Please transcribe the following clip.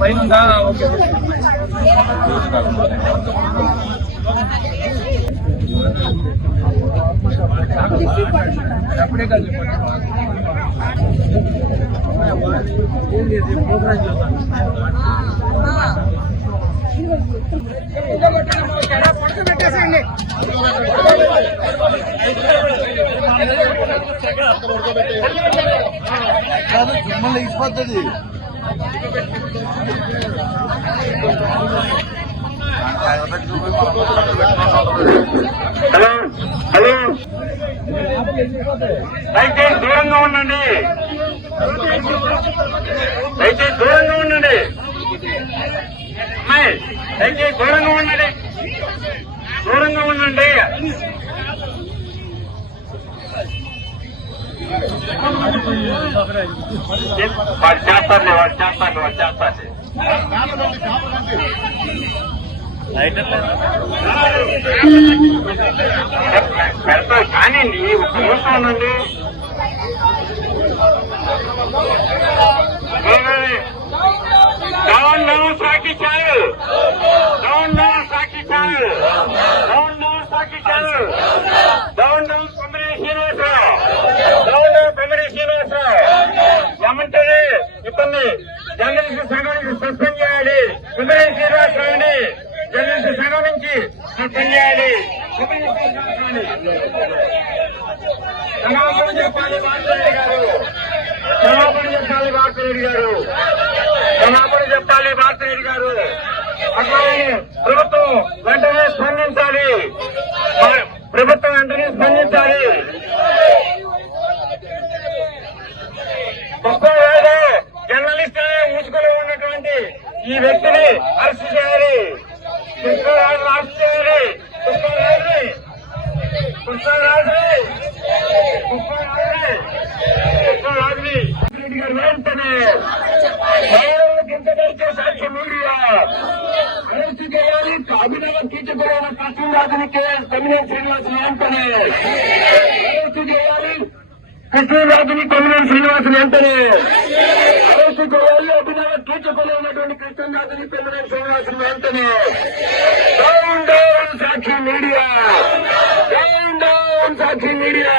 పైన ఓకే అప్పుడే కలిసి ప్రోగ్రామ్ చేస్తాను. కాదు ఇచ్చిపోతుంది హలో హలో. దయచేసి దూరంగా ఉండండి. దయచేసి దూరంగా ఉండండి ఉండండి దయచేసి దూరంగా ఉండండి. దూరంగా ఉండండి. వాడు చేస్తారులే వాడు చేస్తారులే వాడు చేస్తారులే కానివ్వండి ఒక్క నిమిషం ఉండండి down down Saki channel down down Saki channel down down Saki channel down down Kommari Srinivasa Rao down down Kommari Srinivasa Rao ఏమంటారు ఇతన్ని జర్నలిస్ట్ సంఘానికి సస్పెండ్ చేయాలి. కొమ్మరి శ్రీనివాసరావుని జర్నలిస్ట్ సంఘం నుంచి సస్పెండ్ చేయాలి. కొమ్మరి చెప్పాలి వార్తరెడ్డి గారు. క్షమాపణ చెప్పాలి వార్తరెడ్డి గారు. క్షమాపణ చెప్పాలి భారతరెడ్డి గారు. అట్లాగే ప్రభుత్వం వెంటనే స్పందించాలి. ప్రభుత్వం వెంటనే స్పందించాలి. ఒక్కో రోజు జర్నలిస్ట్ అనే ముసుగులో ఉన్నటువంటి ఈ వ్యక్తిని అరెస్ట్ చేయాలి. కృష్ణరాజు అరెస్ట్ చేయాలి. కృష్ణరాజుని కృష్ణరాజుని కృష్ణరాజుని కృష్ణరాజుని వెంటనే సాక్షి మీడియా. అరెస్ట్ చేయాలి అభినవ కీచకులైన కృష్ణరాజుని కేఎస్ తమిళ శ్రీనివాసులు వెంటనే చేయాలి. కృష్ణరాజుని కొమ్మినేని శ్రీనివాసుని వెంటనే అరెస్ట్ చేయాలి. అభినవ కీచకులైనటువంటి కృష్ణరాజుని కొమ్మినేని శ్రీనివాసుని వెంటనే down down Sakshi media. Down down Sakshi media.